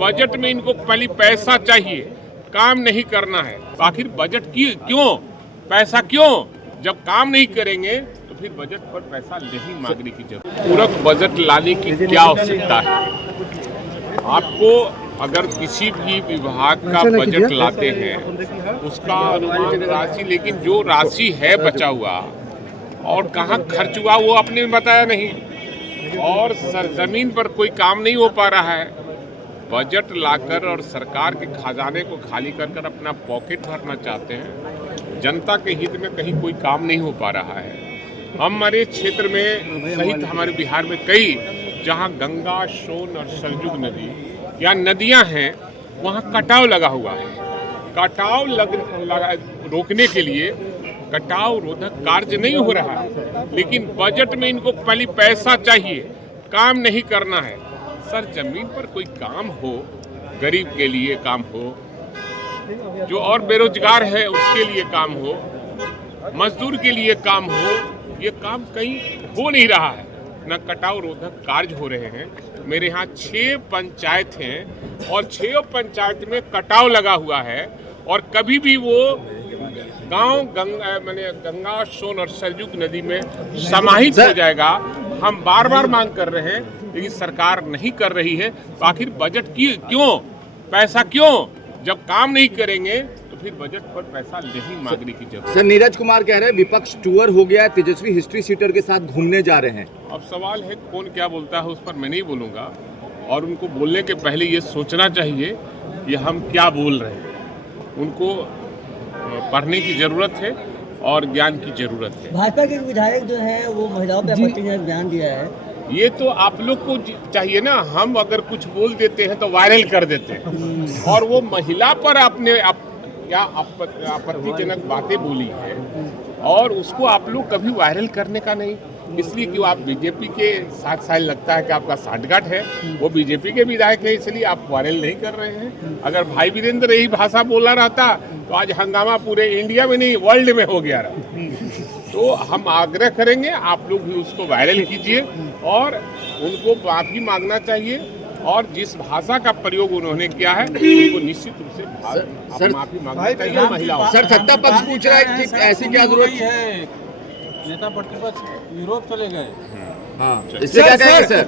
Budget में इनको पहले पैसा चाहिए, काम नहीं करना है। आखिर बजट की क्यों, पैसा क्यों? जब काम नहीं करेंगे तो फिर बजट पर पैसा नहीं मांगने की जरूरत। पूरक बजट लाने की क्या आवश्यकता है? आपको अगर किसी भी विभाग का बजट लाते हैं उसका अनुमान राशि, लेकिन जो राशि है बचा हुआ और कहाँ खर्च हुआ वो आपने बताया नहीं, और सरजमीन पर कोई काम नहीं हो पा रहा है। बजट लाकर और सरकार के खजाने को खाली कर कर अपना पॉकेट भरना चाहते हैं। जनता के हित में कहीं कोई काम नहीं हो पा रहा है। हमारे क्षेत्र में सहित हमारे बिहार में कई जहां गंगा, सोन और सरजुग नदी या नदियां हैं वहां कटाव लगा हुआ है। कटाव रोकने के लिए कटाव रोधक कार्य नहीं हो रहा है, लेकिन बजट में इनको पहले पैसा चाहिए, काम नहीं करना है। सर, जमीन पर कोई काम हो, गरीब के लिए काम हो, जो और बेरोजगार है उसके लिए काम हो, मजदूर के लिए काम हो, ये काम कहीं हो नहीं रहा है। न कटाव रोधक कार्य हो रहे हैं। मेरे यहाँ 6 पंचायत हैं और 6 पंचायत में कटाव लगा हुआ है, और कभी भी वो गांव गंगा, सोन और सरजुग नदी में समाहित हो जाएगा। हम बार बार मांग कर रहे हैं, लेकिन सरकार नहीं कर रही है। तो आखिर बजट की क्यों, पैसा क्यों? जब काम नहीं करेंगे तो फिर बजट पर पैसा नहीं मांगने की जरूरत। सर, नीरज कुमार कह रहे हैं विपक्ष टूर हो गया है, तेजस्वी हिस्ट्री सीटर के साथ घूमने जा रहे हैं। अब सवाल है कौन क्या बोलता है, उस पर मैं नहीं बोलूँगा, और उनको बोलने के पहले ये सोचना चाहिए कि हम क्या बोल रहे हैं। उनको पढ़ने की जरूरत है और ज्ञान की जरूरत है। भाजपा के विधायक जो है वो महिलाओं पर आपत्ति ने बयान दिया है। ये तो आप लोग को चाहिए ना, हम अगर कुछ बोल देते हैं तो वायरल कर देते हैं, और वो महिला पर आपने क्या आपत्तिजनक बातें बोली है और उसको आप लोग कभी वायरल करने का नहीं। इसलिए कि आप बीजेपी के साथ शायद लगता है कि आपका साठगांठ है, वो बीजेपी के विधायक है, इसलिए आप वायरल नहीं कर रहे हैं। अगर भाई वीरेंद्र यही भाषा बोला रहता तो आज हंगामा पूरे इंडिया में नहीं वर्ल्ड में हो गया रहा। तो हम आग्रह करेंगे आप लोग भी उसको वायरल कीजिए और उनको माफी मांगना चाहिए, और जिस भाषा का प्रयोग उन्होंने किया है उनको निश्चित रूप से माफी मांगना चाहिए। महिलाओं सर, सत्ता पक्ष पूछ रहा है कि ऐसी क्या जरूरत है? नेता प्रतिपक्ष यूरोप चले गए। हाँ, इससे क्या कहेंगे सर?